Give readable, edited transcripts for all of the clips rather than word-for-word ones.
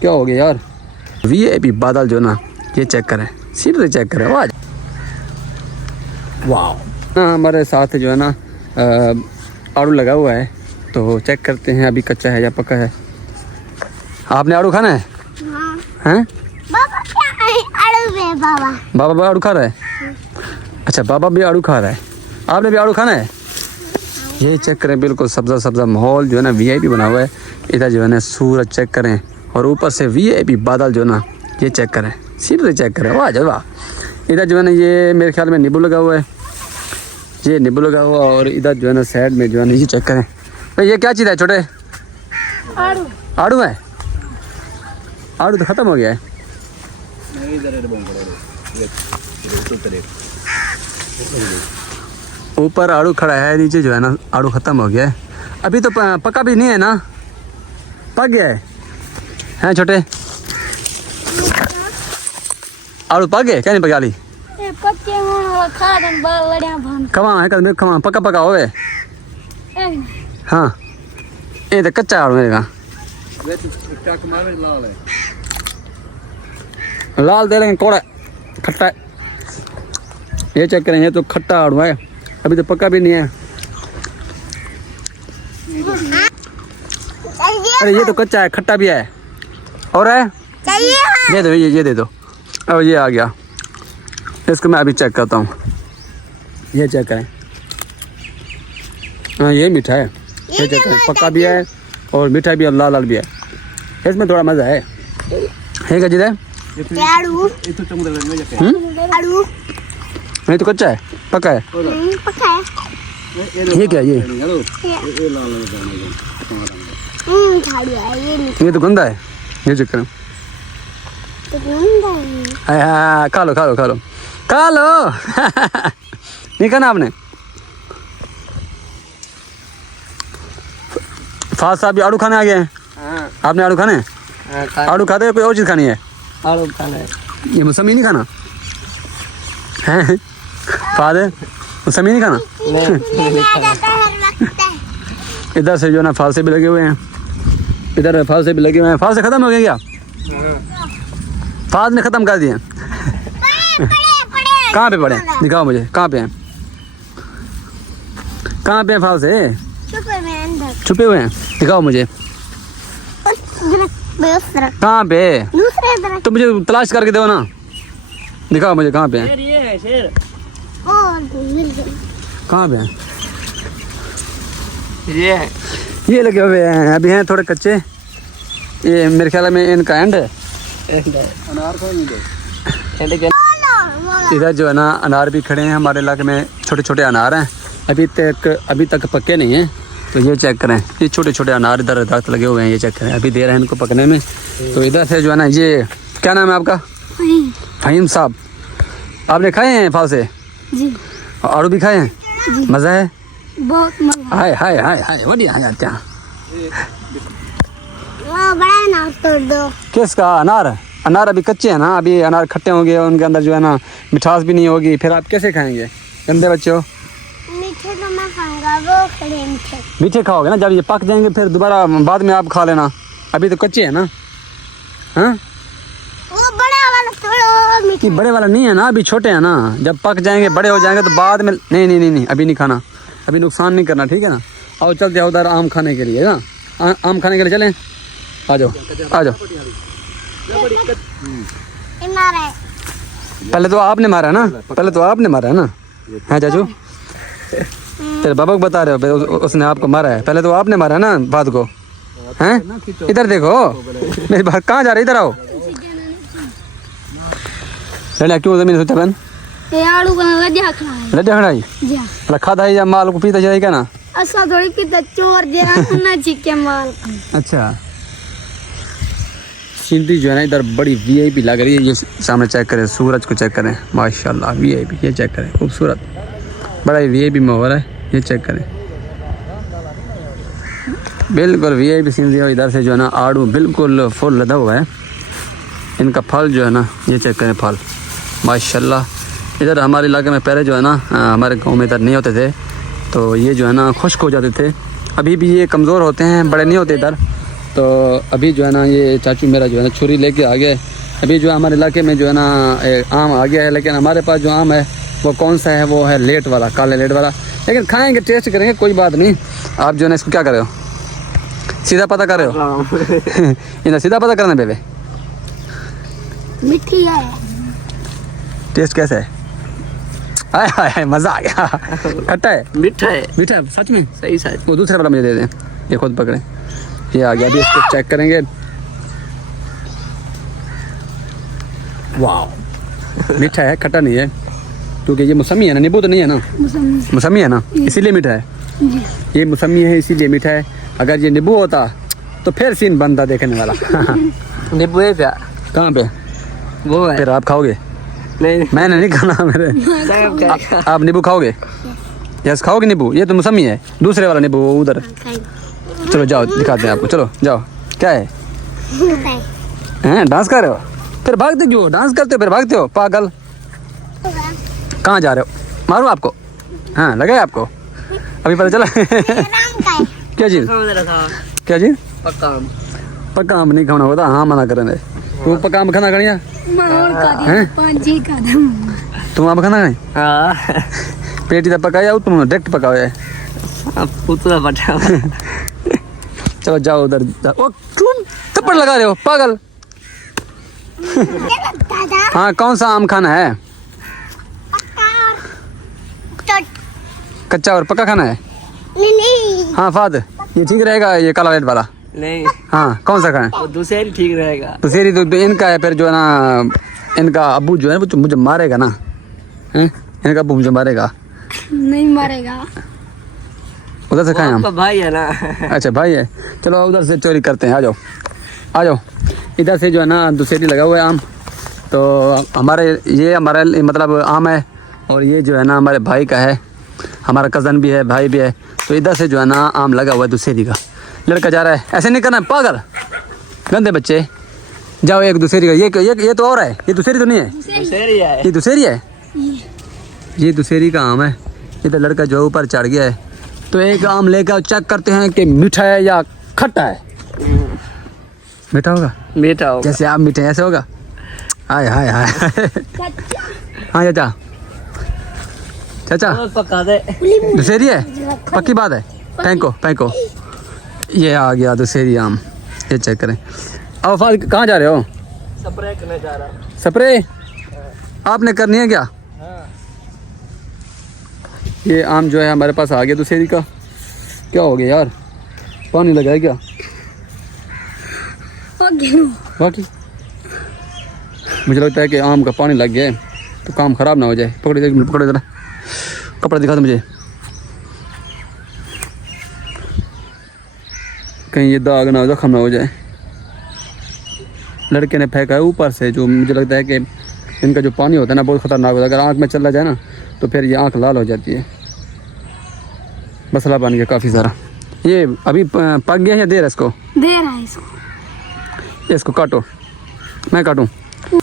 क्या हो गया यार? वीआईपी बादल जो ना, ये चेक करें, सीनरी चेक करें, वाह वाह। हमारे साथ जो है ना आड़ू लगा हुआ है, तो चेक करते हैं अभी कच्चा है या पका है। आपने आड़ू खाना है? हैं? बाबा क्या है? आड़ू में बाबा भी आड़ू खा रहा है? अच्छा, बाबा भी आड़ू खा रहा है, आपने भी आड़ू खाना है? ये चेक करें, बिल्कुल सब्जा सब्जा माहौल जो है ना, वीआईपी बना हुआ है। इधर जो है ना सूरज चेक करें, और ऊपर से वीआईपी बादल जो ना, ये चेक करें, सीनरी चेक करें, वाह जो वाह। इधर जो है ना ये मेरे ख्याल में नींबू लगा हुआ है, ये नींबू लगा हुआ, और इधर जो है ना साइड में जो है ना ये चेक करें भाई, ये क्या चीज़ है छोटे? आड़ू। आड़ू है? आड़ू तो ख़त्म हो गया है। ऊपर आड़ू खड़ा है, नीचे जो है ना आड़ू ख़त्म हो गया है। अभी तो पका भी नहीं है ना, पक गया है? हैं छोटे, आड़ू पक गए क्या? नहीं पका ली? खवा है कल खवा, पका पका होवे। हाँ, ये तो कच्चा आड़ू है। लाल दे रहे कोड़ा खट्टा है। ये चेक करें, ये तो खट्टा आड़ू है, अभी तो पका भी नहीं है। अरे ये तो कच्चा है, खट्टा भी है। और है? दे दो, ये दे दो। अब ये आ गया, इसको मैं अभी चेक करता हूँ। ये चेक करें, हाँ ये मीठा है। ये चेक करें, पक्का भी है और मीठा भी है, लाल लाल भी है। इसमें थोड़ा मज़ा है क्या जिधर? नहीं तो कच्चा है, पका है। ये क्या? ये तो गंदा है। ये चेक करें, हाँ खा लो खा लो खा लो खा लो। नहीं खाना आपने? फास्ट साहब भी आड़ू खाने आ गए हैं। आपने आड़ू खाने? आड़ू खाते हैं, कोई और चीज़ खानी है? आड़ू खाना है। ये मौसमी नहीं खाना है? फादर मौसमी नहीं खाना? इधर से जो ना फालसे भी लगे हुए हैं, इधर फालसे भी लगे हुए हैं। फालसे खत्म हो गए क्या? फाद ने खत्म कर दिए। कहाँ पे पड़े? दिखाओ मुझे, कहाँ पे हैं? कहाँ पे हैं फालसे? छुपे हुए हैं, दिखाओ मुझे। कहाँ पे? तो मुझे तलाश करके दो ना, दिखाओ मुझे कहाँ पे हैं। ये है शेर। कहाँ पे हैं? ये लगे हुए हैं, अभी हैं थोड़े कच्चे। ये मेरे ख्याल में इनका एंड है। इधर जो है ना अनार भी खड़े हैं, हमारे इलाके में छोटे छोटे अनार हैं, अभी तक पके नहीं हैं। तो ये चेक करें, ये छोटे छोटे अनार इधर दरख्त लगे हुए हैं, ये चेक करें, अभी दे रहे हैं इनको पकने में। तो इधर से जो है ना, ये क्या नाम है आपका? फहीम साहब। आपने खाए हैं फालसे? जी। आड़ू भी खाए हैं? मज़ा है? बहुत मजा। हाय हाय हाय हाय, बढ़िया है क्या? बड़ा अनार तोड़ दो। किसका अनार? अनार अभी कच्चे हैं ना, अभी अनार खट्टे होंगे, उनके अंदर जो है ना मिठास भी नहीं होगी, फिर आप कैसे खाएंगे? गंदे बच्चे हो। मीठे तो मैं खाऊंगा, वो खड़े मीठे खाओगे ना, जब ये पक जाएंगे फिर दोबारा बाद में आप खा लेना, अभी तो कच्चे है ना। हाँ, वो बड़ा वाला तोड़ो। मीठे बड़े वाला नहीं है ना, अभी छोटे हैं ना, जब पक जाएंगे बड़े हो जाएंगे तो बाद में। नहीं, अभी नहीं खाना, अभी नुकसान नहीं करना, ठीक है ना। आओ चलते हैं उधर आम खाने के लिए ना, आम खाने के लिए चलें। आ जाओ आ जाओ। पहले तो आपने मारा ना, है चाचू? तेरे बाबा को बता रहे हो, उसने आपको मारा है। पहले तो आपने मारा ना बात को, हैं? इधर देखो मेरी बात, कहाँ जा रही? इधर आओ। क्यों जमीन सोचा बहन? लड्डा खड़ाई रखा था या माल को पीता जाएगा ना? ऐसा थोड़ी पीता, चोर ना चिके माल। अच्छा, सीनरी जो है ना इधर बड़ी वीआईपी लग रही है। ये सामने चेक करें, सूरज को चेक करें, माशाल्लाह वीआईपी। ये चेक करें, खूबसूरत, बड़ा वीआईपी माहौल है। ये चेक करें, बिल्कुल वीआईपी सीनरी। और इधर से जो है ना आड़ू बिल्कुल फुल लदा हुआ है। इनका फल जो है ना, ये चेक करें, फल माशाल्लाह। इधर हमारे इलाके में पहले जो है ना, हमारे गांव में इधर नहीं होते थे, तो ये जो है ना खुश्क हो जाते थे। अभी भी ये कमज़ोर होते हैं, बड़े नहीं होते इधर, तो अभी जो है ना ये चाचू मेरा जो है ना छुरी लेके आ गया है। अभी जो है हमारे इलाके में जो है ना आम आ गया है, लेकिन हमारे पास जो आम है वो कौन सा है, वो है लेट वाला, काले लेट वाला। लेकिन खाएंगे, टेस्ट करेंगे, कोई बात नहीं। आप जो है ना इसको क्या कर रहे हो, सीधा पता कर रहे हो? इन्हें सीधा पता करना बेबे, मीठी है। टेस्ट कैसा है? आय हाय हाय, मज़ा आ गया। खट्टा है, मीठा है, मीठा है सच में? सही सच। वो दूसरा वाला मुझे दे दें, ये खुद पकड़ें। ये आ गया, अभी इसको चेक करेंगे। वाह, मीठा है, खट्टा नहीं है, क्योंकि ये मौसमी है ना, नींबू तो नहीं है ना, मौसमी है ना, इसीलिए मीठा है। ये मौसमी है इसीलिए मीठा है। अगर ये नींबू होता तो फिर सीन बनता देखने वाला। नींबू है क्या? कहाँ पे? वो है। फिर आप खाओगे? नहीं मैंने नहीं खाना मेरे। सब क्या? आप नींबू खाओगे? यस खाओगे नींबू? ये तो मौसमी है, दूसरे वाला नींबू वो उधर। चलो जाओ, दिखाते हैं आपको, चलो जाओ। क्या है? हैं, डांस कर रहे हो? फिर भागते क्यों? डांस करते हो फिर भागते हो, पागल। कहाँ जा रहे हो? मारूं आपको? हाँ, लगा है आपको? अभी पता चला? क्या चीज़? क्या चीज़? पक्का आम। पक्का आम नहीं खाना होता, हाँ मना करें। वो पक्का आम खाना करिया हैं? तुम आम खाना है? हाँ पेटी तक पकाया हो तुम, डायरेक्ट पकाओ है। पुतला बटा। चलो जाओ उधर। ओ तुम थप्पड़ लगा रहे हो, पागल। हाँ, कौन सा आम खाना है? कच्चा और पक्का खाना है? नहीं। हाँ फाद, ये ठीक रहेगा, ये काला रेड वाला? नहीं, हाँ, कौन सा खाएं? वो दूसरे ही ठीक रहेगा। तो सेरी तो इनका है, फिर जो है ना इनका अब्बू जो है वो मुझे मारेगा ना, हैं? इनका अब्बू मुझे मारेगा। नहीं मारेगा। उधर से खाएं हम? आपका भाई है ना। अच्छा भाई है, चलो उधर से चोरी करते हैं। आ जाओ आ जाओ, इधर से जो है ना दूसरी लगा हुआ है आम। तो हमारे ये हमारा मतलब आम है, और ये जो है ना हमारे भाई का है, हमारा कज़न भी है, भाई भी है। तो इधर से जो है ना आम लगा हुआ है दूसरी का। लड़का जा रहा है, ऐसे नहीं करना है पागल, गंदे बच्चे। जाओ एक दूसरी का, ये तो और है, ये दूसरी तो नहीं है, दूसरी है। ये दूसरी है, ये दूसरी का आम है। इधर लड़का जो ऊपर चढ़ गया है। तो एक आम लेकर चेक करते हैं कि मीठा है या खट्टा है। मीठा होगा? मीठा होगा। जैसे आप मीठे ऐसे होगा? हाय हाय हाय। हाँ चाचा, चाचा और पका दे। दूसरी है, पक्की बात है। फेंको फेंको, ये आ गया दूसरी आम, ये चेक करें। अब फाद कहाँ जा रहे हो? स्प्रे करने जा रहा। स्प्रे आपने करनी है क्या? ये आम जो है हमारे पास आ गया दूसरी का। क्या हो गया यार, पानी लगा है क्या? बाकी मुझे लगता है कि आम का पानी लग गया है, तो काम ख़राब ना हो जाए। पकड़ो ज़रा, कपड़ा दिखा दो मुझे, कहीं ये दाग ना हो, जख्म ना हो जाए। लड़के ने फेंका है ऊपर से, जो मुझे लगता है कि इनका जो पानी होता है ना बहुत ख़तरनाक होता है। अगर आँख में चला जाए ना तो फिर ये आँख लाल हो जाती है। मसला बन गया काफ़ी सारा। ये अभी पक गया या देर है इसको? दे रहा है इसको। इसको काटो, मैं काटूं?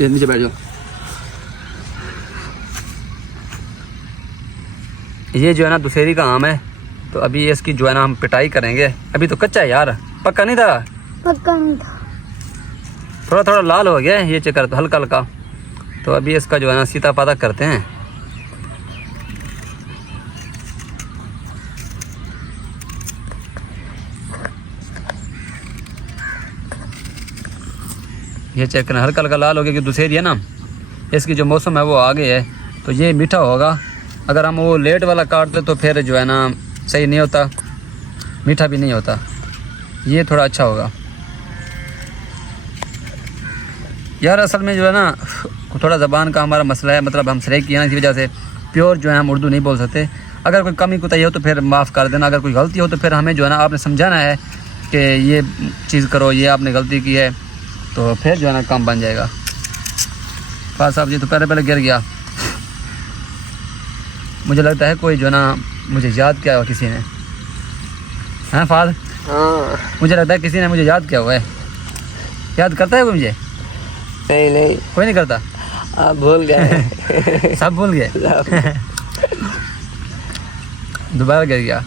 ये नीचे बैठ जाओ। ये जो है ना दूसरी का आम है, तो अभी इसकी जो है ना हम पिटाई करेंगे। अभी तो कच्चा है यार, पक्का नहीं था। पक्का नहीं था, थोड़ा थोड़ा लाल हो गया है, ये चेक कर, तो हल्का हल्का। तो अभी इसका जो है ना सीता पाता करते हैं। ये चेक करना, हल्का हल्का लाल हो गया, कि दूसरी है ना, इसकी जो मौसम है वो आगे है, तो ये मीठा होगा। अगर हम वो लेट वाला काटते तो फिर जो है ना सही नहीं होता, मीठा भी नहीं होता। ये थोड़ा अच्छा होगा यार। असल में जो है ना थोड़ा ज़बान का हमारा मसला है, मतलब हम सरेक किए ना, इसी वजह से प्योर जो है हम उर्दू नहीं बोल सकते। अगर कोई कमी कोताही हो तो फिर माफ़ कर देना, अगर कोई गलती हो तो फिर हमें जो है ना आपने समझाना है कि ये चीज़ करो, ये आपने गलती की है, तो फिर जो है ना काम बन जाएगा। फाद साहब जी तो पहले गिर गया। मुझे लगता है कोई जो है ना मुझे याद किया हुआ किसी ने, हैं फाद? हाँ। मुझे लगता है किसी ने मुझे याद किया हुआ है। याद करता है कोई मुझे? नहीं नहीं, कोई नहीं करता। आप भूल गए। सब भूल गए। दोबारा गिर गया।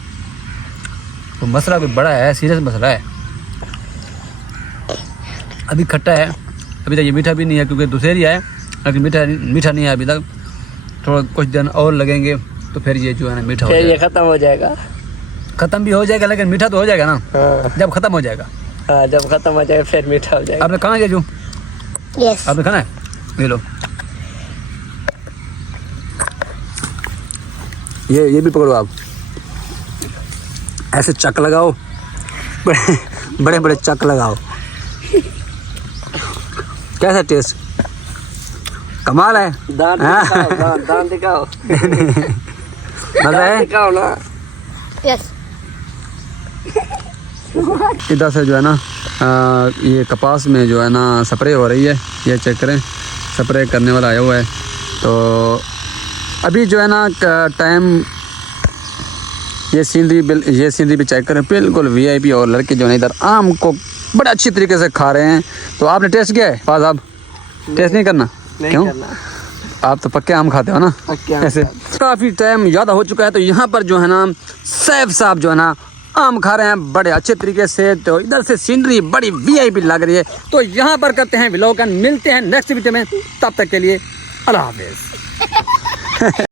तो मसला कोई बड़ा है, सीरियस मसला है। अभी खट्टा है, अभी तक ये मीठा भी नहीं है क्योंकि दुशहरी है, लेकिन मीठा नहीं है अभी तक। थोड़ा कुछ दिन और लगेंगे तो फिर ये जो है ना मीठा हो फिर ये जाएगा। खत्म हो जाएगा। खत्म भी हो जाएगा लेकिन मीठा तो हो जाएगा ना हाँ जब खत्म हो जाएगा। हाँ, जब खत्म हो जाएगा फिर मीठा हो जाएगा। आपने खाना है जो यस। आपने खाना है, ये लो, ये भी पकड़ो आप, ऐसे चक लगाओ, बड़े बड़े चक लगाओ। कैसा टेस्ट, कमाल है। दांत दिखाओ, दांत दिखाओ। मजा है। दिखाओ ना। यस। इधर से जो है ना ये कपास में जो है ना स्प्रे हो रही है, ये चेक करें, स्प्रे करने वाला आया हुआ है। तो अभी जो है ना टाइम, ये सीनरी भी चेक करें, बिल्कुल वीआईपी। और लड़के जो है इधर आम को बड़े अच्छी तरीके से खा रहे हैं। तो आपने टेस्ट किया है फाज? आप टेस्ट नहीं करना? नहीं क्यों? करना। आप तो पक्के आम खाते हो ना पक्के आम ऐसे। काफ़ी टाइम ज़्यादा हो चुका है तो यहाँ पर जो है ना सैफ साहब जो है ना आम खा रहे हैं बड़े अच्छे तरीके से। तो इधर से सीनरी बड़ी वीआईपी लग रही है। तो यहाँ पर करते हैं व्लॉग, मिलते हैं नेक्स्ट वीडियो में, तब तक के लिए अल्लाह हाफिज़।